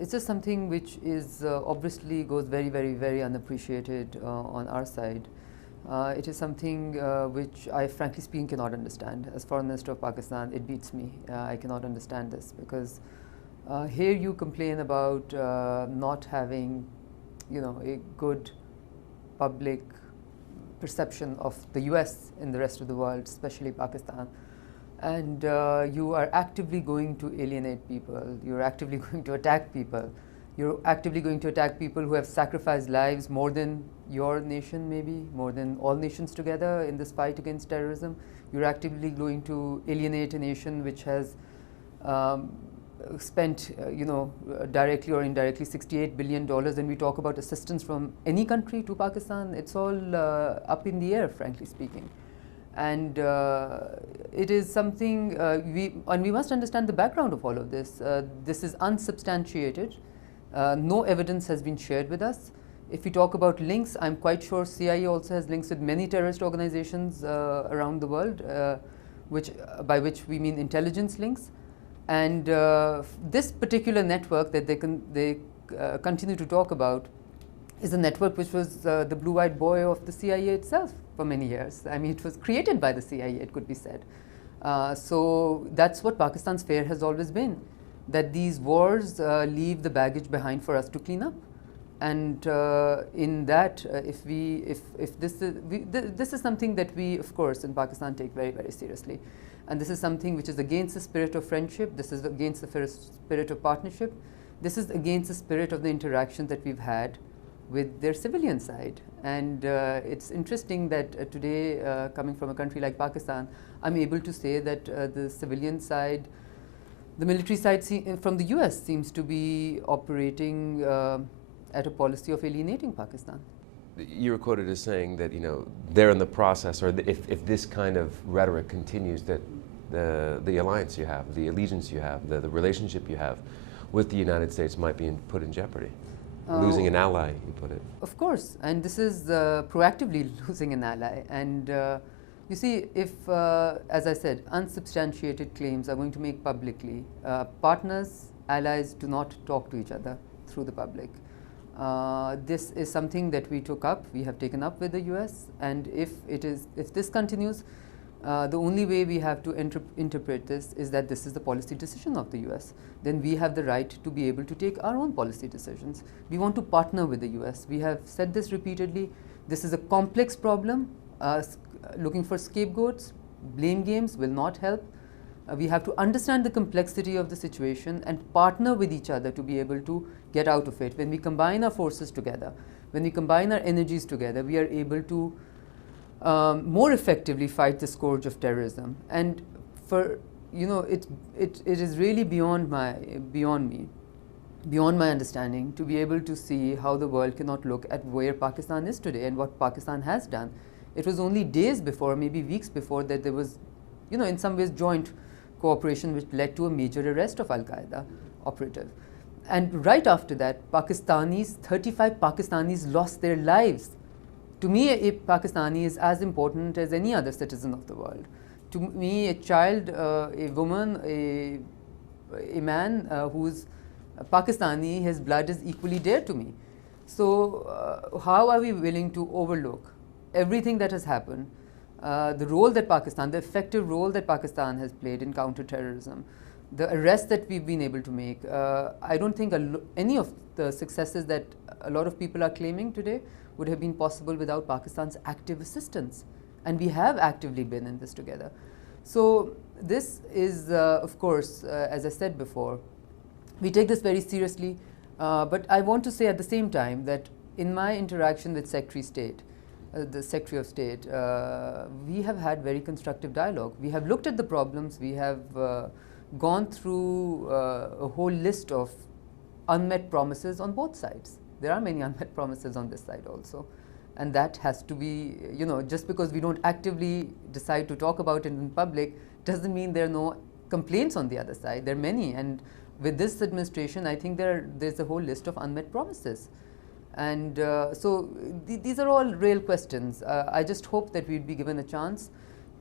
It's just something which is obviously goes very, very, very unappreciated on our side. It is something which I, frankly speaking, cannot understand. As Foreign Minister of Pakistan, it beats me. I cannot understand this because here you complain about not having, a good public perception of the U.S. in the rest of the world, especially Pakistan. And you are actively going to alienate people. You're actively going to attack people. You're actively going to attack people who have sacrificed lives more than your nation, maybe more than all nations together in this fight against terrorism. You're actively going to alienate a nation which has spent, directly or indirectly $68 billion. When we talk about assistance from any country to Pakistan, it's all up in the air, frankly speaking. And it is something we must understand the background of all of this. This is unsubstantiated. No evidence has been shared with us. If we talk about links, I'm quite sure CIA also has links with many terrorist organizations around the world, by which we mean intelligence links. And this particular network that they continue to talk about is a network which was the blue-eyed boy of the CIA itself for many years. I mean, it was created by the CIA, it could be said. So that's what Pakistan's fare has always been, that these wars leave the baggage behind for us to clean up. And in that, this is something that we, of course, in Pakistan take very, very seriously. And this is something which is against the spirit of friendship. This is against the spirit of partnership. This is against the spirit of the interaction that we've had with their civilian side. And it's interesting that today, coming from a country like Pakistan, I'm able to say that the civilian side, the military side from the US seems to be operating at a policy of alienating Pakistan. You were quoted as saying that, they're in the process, or if this kind of rhetoric continues, that the alliance you have, the allegiance you have, the relationship you have with the United States might be put in jeopardy. Losing an ally, you put it. Of course, and this is proactively losing an ally. And you see, if, as I said, unsubstantiated claims are going to make publicly, partners, allies do not talk to each other through the public. This is something that we took up, we have taken up with the US, and if this continues, the only way we have to interpret this is that this is the policy decision of the US. Then we have the right to be able to take our own policy decisions. We want to partner with the US. We have said this repeatedly. This is a complex problem. Looking for scapegoats, blame games will not help. We have to understand the complexity of the situation and partner with each other to be able to get out of it. When we combine our forces together, when we combine our energies together, we are able to more effectively fight the scourge of terrorism. And for it is really beyond me, beyond my understanding, to be able to see how the world cannot look at where Pakistan is today and what Pakistan has done. It was only days before, maybe weeks before, that there was, in some ways, joint cooperation which led to a major arrest of Al-Qaeda operative. And right after that, 35 Pakistanis lost their lives. To me, a Pakistani is as important as any other citizen of the world. To me, a child, a woman, a man who's a Pakistani, his blood is equally dear to me. So how are we willing to overlook everything that has happened, the role that the effective role that Pakistan has played in counterterrorism, the arrests that we've been able to make? I don't think any of the successes that a lot of people are claiming today would have been possible without Pakistan's active assistance. And we have actively been in this together. So this is, of course, as I said before, we take this very seriously. But I want to say at the same time that in my interaction with Secretary of State, we have had very constructive dialogue. We have looked at the problems. We have gone through a whole list of unmet promises on both sides. There are many unmet promises on this side also. And that has to be, just because we don't actively decide to talk about it in public doesn't mean there are no complaints on the other side. There are many. And with this administration, I think there's a whole list of unmet promises. And so these are all real questions. I just hope that we'd be given a chance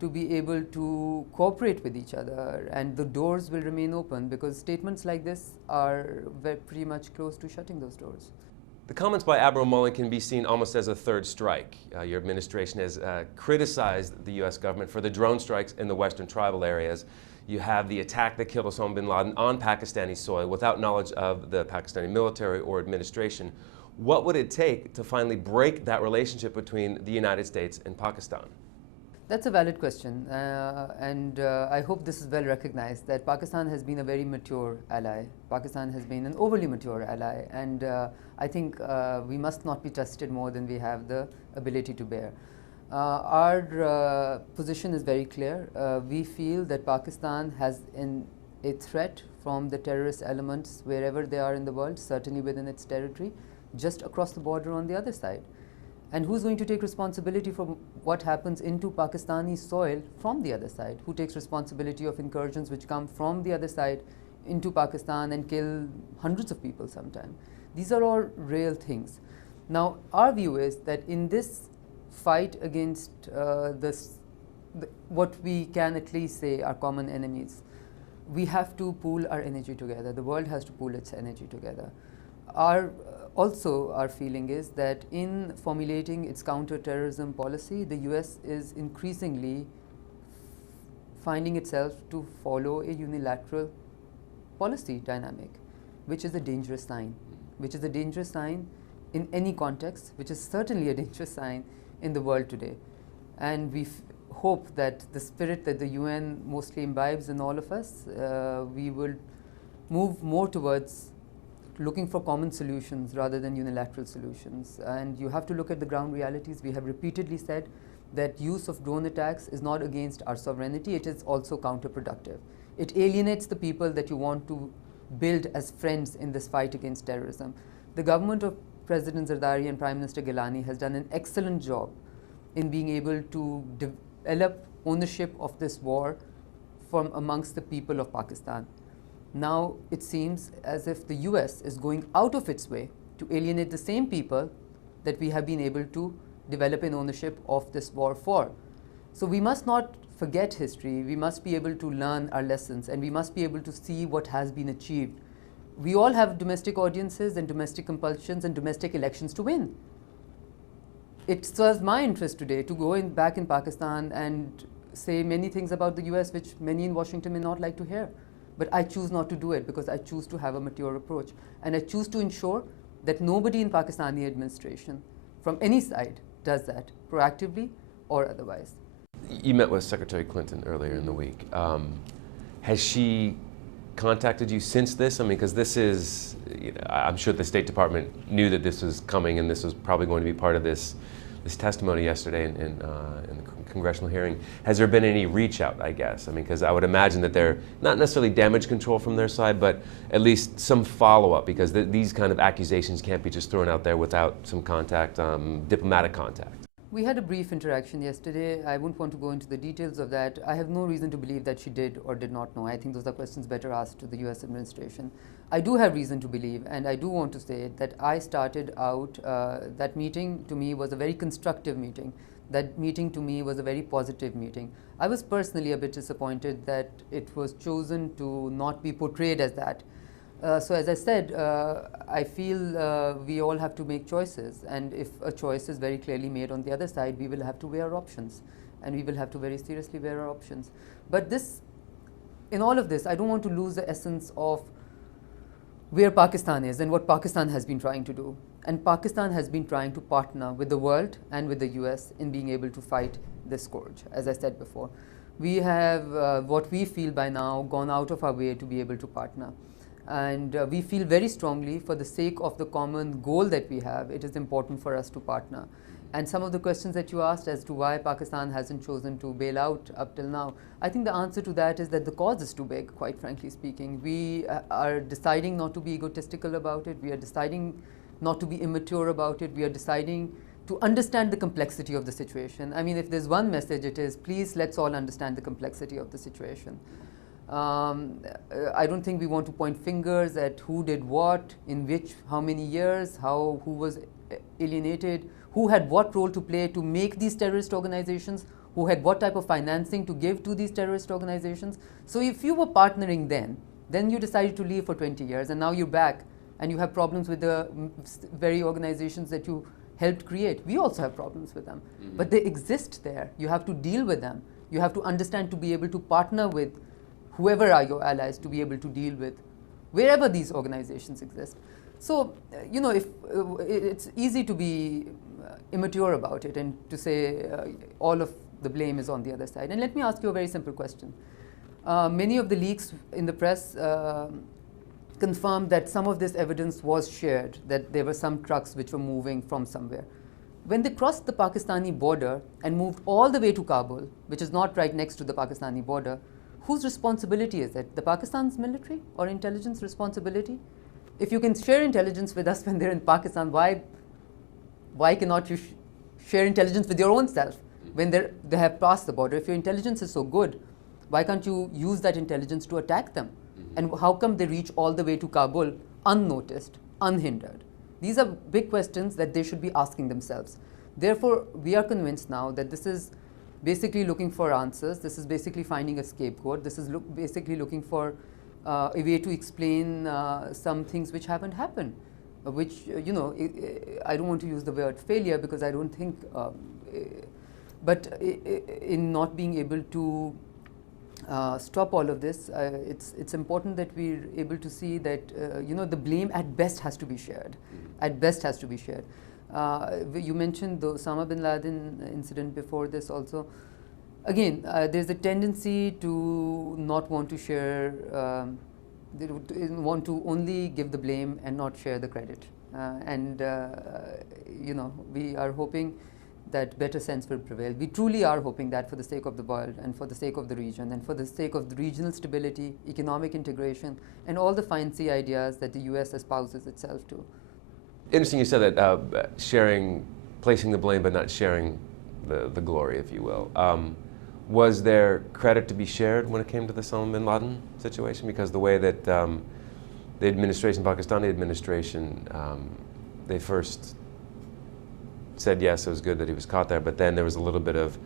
to be able to cooperate with each other, and the doors will remain open, because statements like this are pretty much close to shutting those doors. The comments by Admiral Mullen can be seen almost as a third strike. Your administration has criticized the U.S. government for the drone strikes in the western tribal areas. You have the attack that killed Osama bin Laden on Pakistani soil without knowledge of the Pakistani military or administration. What would it take to finally break that relationship between the United States and Pakistan? That's a valid question, and I hope this is well recognized, that Pakistan has been a very mature ally. Pakistan has been an overly mature ally, and I think we must not be trusted more than we have the ability to bear. Our position is very clear. We feel that Pakistan has a threat from the terrorist elements wherever they are in the world, certainly within its territory, just across the border on the other side. And who's going to take responsibility for what happens into Pakistani soil from the other side? Who takes responsibility of incursions which come from the other side into Pakistan and kill hundreds of people sometime? These are all real things. Now, our view is that in this fight against what we can at least say are common enemies, we have to pool our energy together. The world has to pool its energy together. Also, our feeling is that in formulating its counter-terrorism policy, the US is increasingly finding itself to follow a unilateral policy dynamic, which is a dangerous sign, which is a dangerous sign in any context, which is certainly a dangerous sign in the world today. And we hope that the spirit that the UN mostly imbibes in all of us, we will move more towards looking for common solutions rather than unilateral solutions. And you have to look at the ground realities. We have repeatedly said that use of drone attacks is not against our sovereignty, it is also counterproductive. It alienates the people that you want to build as friends in this fight against terrorism. The government of President Zardari and Prime Minister Gilani has done an excellent job in being able to develop ownership of this war from amongst the people of Pakistan. Now it seems as if the US is going out of its way to alienate the same people that we have been able to develop an ownership of this war for. So we must not forget history, we must be able to learn our lessons, and we must be able to see what has been achieved. We all have domestic audiences and domestic compulsions and domestic elections to win. It serves my interest today to go back in Pakistan and say many things about the US which many in Washington may not like to hear. But I choose not to do it because I choose to have a mature approach. And I choose to ensure that nobody in Pakistani administration from any side does that, proactively or otherwise. You met with Secretary Clinton earlier in the week. Has she contacted you since this? I mean, because this is, I'm sure the State Department knew that this was coming and this was probably going to be part of this testimony yesterday in the congressional hearing. Has there been any reach out, I guess? I mean, because I would imagine that they're not necessarily damage control from their side, but at least some follow-up, because these kind of accusations can't be just thrown out there without some contact, diplomatic contact. We had a brief interaction yesterday. I wouldn't want to go into the details of that. I have no reason to believe that she did or did not know. I think those are questions better asked to the US administration. I do have reason to believe, and I do want to say that I started out, that meeting to me was a very constructive meeting. That meeting to me was a very positive meeting. I was personally a bit disappointed that it was chosen to not be portrayed as that. So as I said, I feel we all have to make choices, and if a choice is very clearly made on the other side, we will have to weigh our options, and we will have to very seriously weigh our options. But this, in all of this, I don't want to lose the essence of where Pakistan is and what Pakistan has been trying to do. And Pakistan has been trying to partner with the world and with the US in being able to fight this scourge, as I said before. We have, what we feel by now, gone out of our way to be able to partner. And we feel very strongly, for the sake of the common goal that we have, it is important for us to partner. And some of the questions that you asked as to why Pakistan hasn't chosen to bail out up till now, I think the answer to that is that the cause is too big, quite frankly speaking. We are deciding not to be egotistical about it. We are deciding not to be immature about it. We are deciding to understand the complexity of the situation. I mean, if there's one message, it is, please, let's all understand the complexity of the situation. I don't think we want to point fingers at who did what, in which, how many years, who was alienated, who had what role to play to make these terrorist organizations who had what type of financing to give to these terrorist organizations. So if you were partnering then you decided to leave for 20 years, and now you're back and you have problems with the very organizations that you helped create. We also have problems with them, but they exist there. You have to deal with them. You have to understand to be able to partner with whoever are your allies, to be able to deal with wherever these organizations exist. So, if it's easy to be immature about it and to say all of the blame is on the other side. And let me ask you a very simple question. Many of the leaks in the press confirmed that some of this evidence was shared, that there were some trucks which were moving from somewhere. When they crossed the Pakistani border and moved all the way to Kabul, which is not right next to the Pakistani border, whose responsibility is it? The Pakistan's military or intelligence responsibility? If you can share intelligence with us when they're in Pakistan, why cannot you share intelligence with your own self when they have passed the border? If your intelligence is so good, why can't you use that intelligence to attack them? And how come they reach all the way to Kabul unnoticed, unhindered? These are big questions that they should be asking themselves. Therefore, we are convinced now that this is basically looking for answers. This is basically finding a scapegoat. This is basically looking for a way to explain some things which haven't happened, which, I don't want to use the word failure because I don't think, but in not being able to stop all of this, it's important that we're able to see that, the blame at best has to be shared. At best has to be shared. You mentioned the Osama bin Laden incident before this also. Again, there's a tendency to not want to share, they want to only give the blame and not share the credit. We are hoping that better sense will prevail. We truly are hoping that for the sake of the world and for the sake of the region and for the sake of the regional stability, economic integration, and all the fancy ideas that the US espouses itself to. Interesting you said that placing the blame but not sharing the glory, if you will. Was there credit to be shared when it came to the Osama bin Laden situation? Because the way that the administration, Pakistani administration, they first said yes, it was good that he was caught there, but then there was a little bit of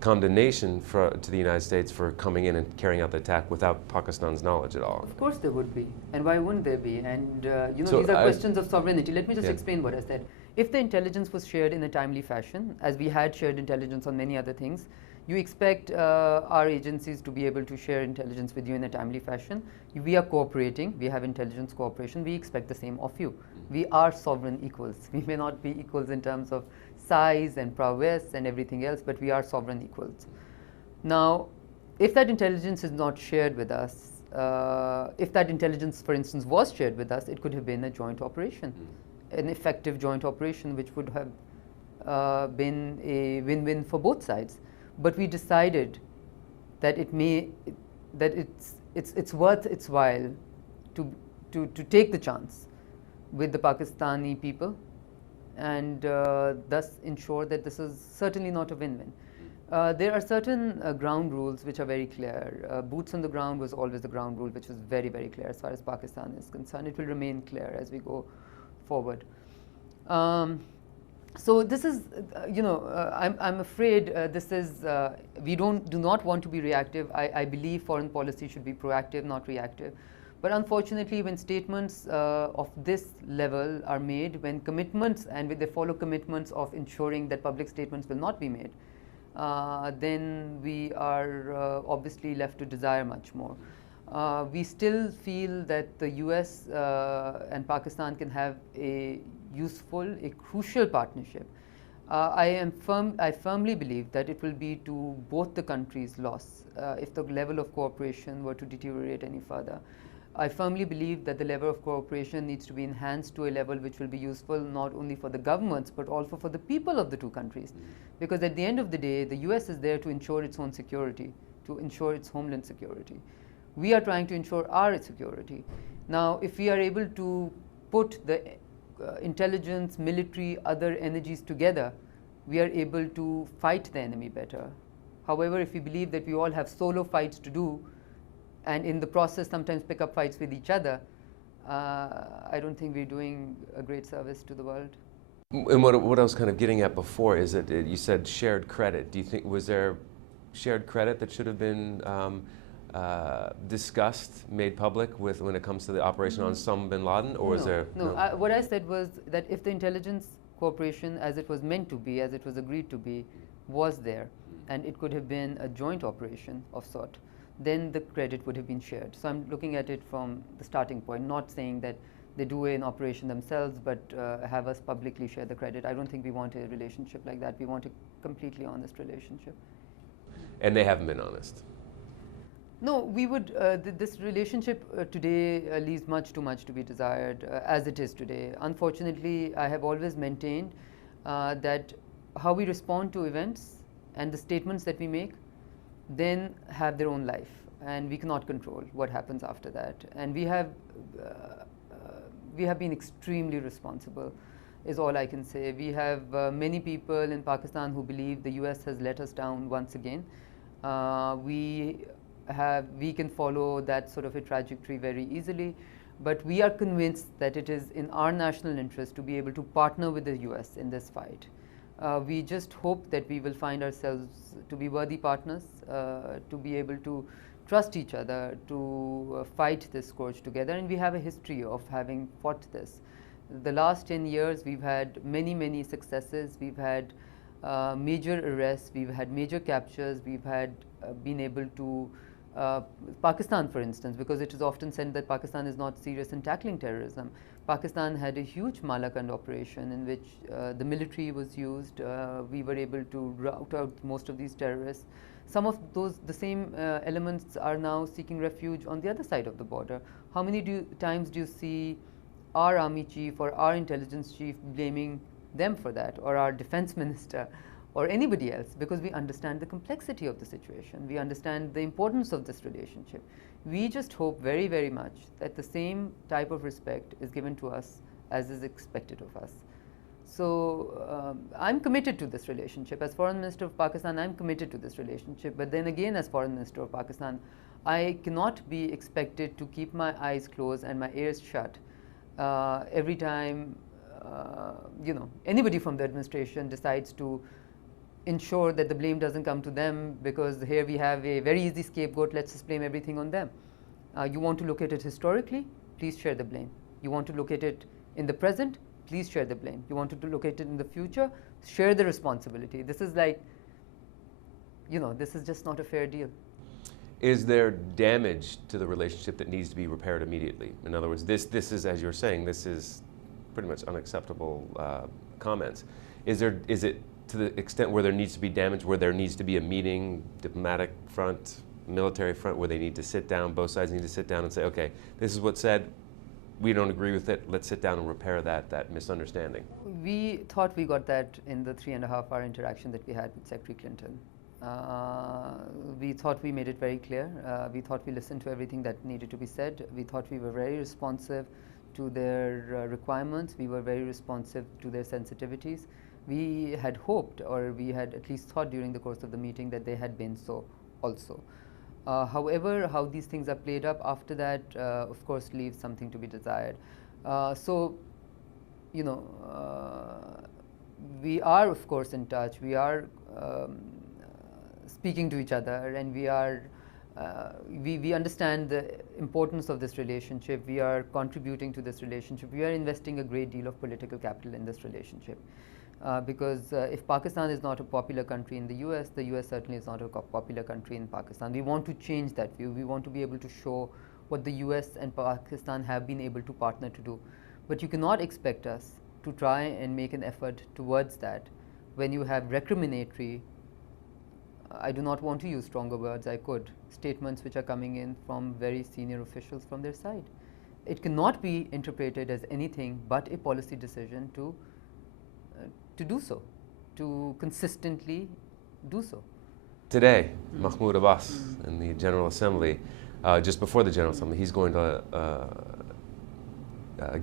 condemnation to the United States for coming in and carrying out the attack without Pakistan's knowledge at all. Of course there would be, and why wouldn't there be? And these are questions of sovereignty. Let me just explain what I said. If the intelligence was shared in a timely fashion, as we had shared intelligence on many other things, you expect our agencies to be able to share intelligence with you in a timely fashion. We are cooperating, we have intelligence cooperation, we expect the same of you. We are sovereign equals. We may not be equals in terms of size and prowess and everything else, but we are sovereign equals. Now, if that intelligence is not shared with us, if that intelligence, for instance, was shared with us, it could have been a joint operation, an effective joint operation, which would have been a win-win for both sides. But we decided that it's worth its while to take the chance with the Pakistani people and thus ensure that this is certainly not a win-win. There are certain ground rules which are very clear. Boots on the ground was always the ground rule, which was very, very clear as far as Pakistan is concerned. It will remain clear as we go forward. So this is, I'm afraid this is, we do not want to be reactive. I believe foreign policy should be proactive, not reactive. But unfortunately, when statements of this level are made, when commitments and they follow commitments of ensuring that public statements will not be made, then we are obviously left to desire much more. We still feel that the US and Pakistan can have a useful, a crucial partnership. I firmly believe that it will be to both the countries' loss if the level of cooperation were to deteriorate any further. I firmly believe that the level of cooperation needs to be enhanced to a level which will be useful not only for the governments but also for the people of the two countries. Because at the end of the day, the US is there to ensure its own security, to ensure its homeland security. We are trying to ensure our security. Now, if we are able to put the intelligence, military, other energies together, we are able to fight the enemy better. However, if we believe that we all have solo fights to do, and in the process sometimes pick up fights with each other, I don't think we're doing a great service to the world. And what I was kind of getting at before is that you said shared credit. Do you think, was there shared credit that should have been discussed, made public when it comes to the operation on Osama bin Laden, or was there? No, what I said was that if the intelligence cooperation, as it was meant to be, as it was agreed to be, was there, and it could have been a joint operation of sort, then the credit would have been shared. So I'm looking at it from the starting point, not saying that they do an operation themselves, but have us publicly share the credit. I don't think we want a relationship like that. We want a completely honest relationship. And they haven't been honest. No, we would, this relationship today leaves much too much to be desired as it is today. Unfortunately, I have always maintained that how we respond to events and the statements that we make then have their own life, and we cannot control what happens after that. And we have been extremely responsible, is all I can say. We have many people in Pakistan who believe the US has let us down once again. We can follow that sort of a trajectory very easily, but we are convinced that it is in our national interest to be able to partner with the US in this fight. We just hope that we will find ourselves to be worthy partners, to be able to trust each other, to fight this scourge together, and we have a history of having fought this. The last 10 years we've had many successes. We've had major arrests, we've had major captures, we've had been able to Pakistan, for instance, because it is often said that Pakistan is not serious in tackling terrorism. Pakistan had a huge Malakand operation in which the military was used. We were able to rout out most of these terrorists. Some of those, the same elements are now seeking refuge on the other side of the border. How many times do you see our army chief or our intelligence chief blaming them for that, or our defense minister, or anybody else? Because we understand the complexity of the situation. We understand the importance of this relationship. We just hope very much that the same type of respect is given to us as is expected of us. So I'm committed to this relationship. As Foreign Minister of Pakistan, I'm committed to this relationship. But then again, as Foreign Minister of Pakistan, I cannot be expected to keep my eyes closed and my ears shut every time anybody from the administration decides to ensure that the blame doesn't come to them, because here we have a very easy scapegoat. Let's just blame everything on them. You want to look at it historically? Please share the blame. You want to look at it in the present? Please share the blame. You want to look at it in the future? Share the responsibility. This is like, this is just not a fair deal. Is there damage to the relationship that needs to be repaired immediately? In other words, this is, as you're saying, this is pretty much unacceptable comments. Is it to the extent where there needs to be damage, where there needs to be a meeting, diplomatic front, military front, where they need to sit down, both sides need to sit down and say, okay, this is what's said, we don't agree with it, let's sit down and repair that misunderstanding? We thought we got that in the 3.5-hour interaction that we had with Secretary Clinton. We thought we made it very clear. We thought we listened to everything that needed to be said. We thought we were very responsive to their requirements. We were very responsive to their sensitivities. We had hoped, or we had at least thought during the course of the meeting, that they had been so also. However, how these things are played up after that, of course, leaves something to be desired. We are, of course, in touch. We are speaking to each other, and we are we understand the importance of this relationship. We are contributing to this relationship. We are investing a great deal of political capital in this relationship. Because if Pakistan is not a popular country in the US certainly is not a popular country in Pakistan. We want to change that view. We want to be able to show what the US and Pakistan have been able to partner to do. But you cannot expect us to try and make an effort towards that when you have recriminatory, I do not want to use stronger words, I could, statements which are coming in from very senior officials from their side. It cannot be interpreted as anything but a policy decision to do so, to consistently do so. Today, Mahmoud Abbas in the General Assembly, just before the General Assembly, he's going to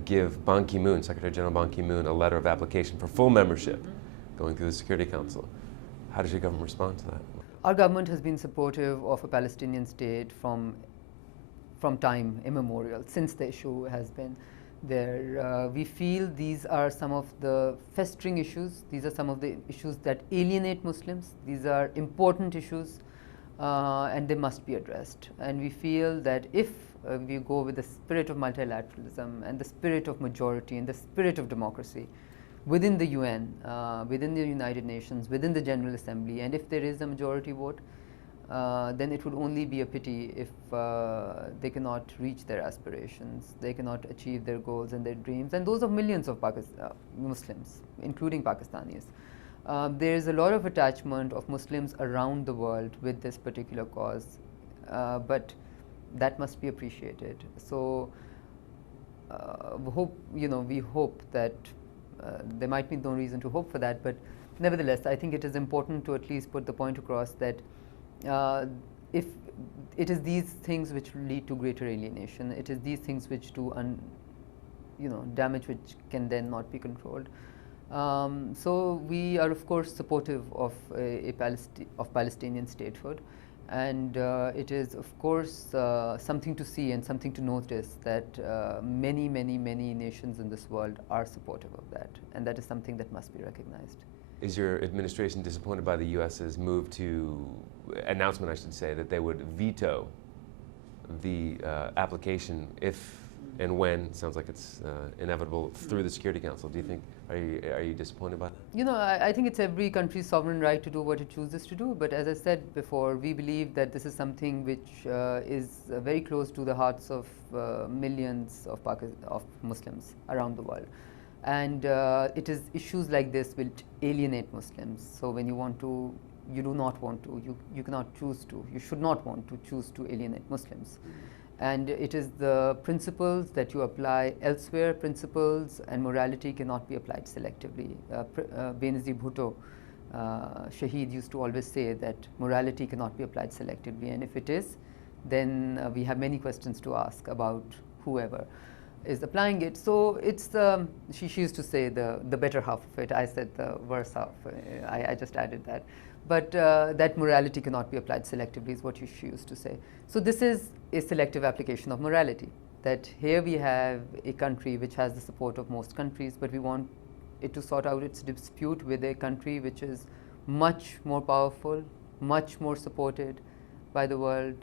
give Ban Ki-moon, Secretary General Ban Ki-moon, a letter of application for full membership going through the Security Council. How does your government respond to that? Our government has been supportive of a Palestinian state from time immemorial, since the issue has been. there. We feel these are some of the festering issues. These are some of the issues that alienate Muslims. These are important issues, and they must be addressed. And we feel that if we go with the spirit of multilateralism and the spirit of majority and the spirit of democracy within the UN, within the United Nations, within the General Assembly, and if there is a majority vote, then it would only be a pity if they cannot reach their aspirations, they cannot achieve their goals and their dreams, and those of millions of Muslims, including Pakistanis. There is a lot of attachment of Muslims around the world with this particular cause, but that must be appreciated. So, we hope that there might be no reason to hope for that, but nevertheless, I think it is important to at least put the point across that if it is these things which lead to greater alienation, it is these things which do damage which can then not be controlled. So we are of course supportive of Palestinian statehood, and it is of course something to see and something to notice that many nations in this world are supportive of that, and that is something that must be recognized. Is your administration disappointed by the U.S.'s announcement, I should say, that they would veto the application if and when, sounds like it's inevitable, through the Security Council? Do you think, are you disappointed by that? I think it's every country's sovereign right to do what it chooses to do, but as I said before, we believe that this is something which is very close to the hearts of millions of Muslims around the world. And it is issues like this which alienate Muslims. So when you do not want to, you cannot choose to, you should not want to choose to alienate Muslims. And it is the principles that you apply elsewhere, principles and morality cannot be applied selectively. Benazir Bhutto, Shaheed, used to always say that morality cannot be applied selectively, and if it is, then we have many questions to ask about whoever is applying it. So it's she used to say the better half of it. I said the worse half. I just added that. But that morality cannot be applied selectively is what she used to say. So this is a selective application of morality. That here we have a country which has the support of most countries, but we want it to sort out its dispute with a country which is much more powerful, much more supported by the world,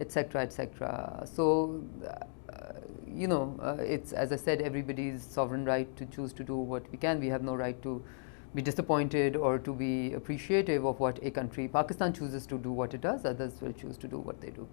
etc., etc. So it's, as I said, everybody's sovereign right to choose to do what we can. We have no right to be disappointed or to be appreciative of what a country, Pakistan, chooses to do what it does. Others will choose to do what they do.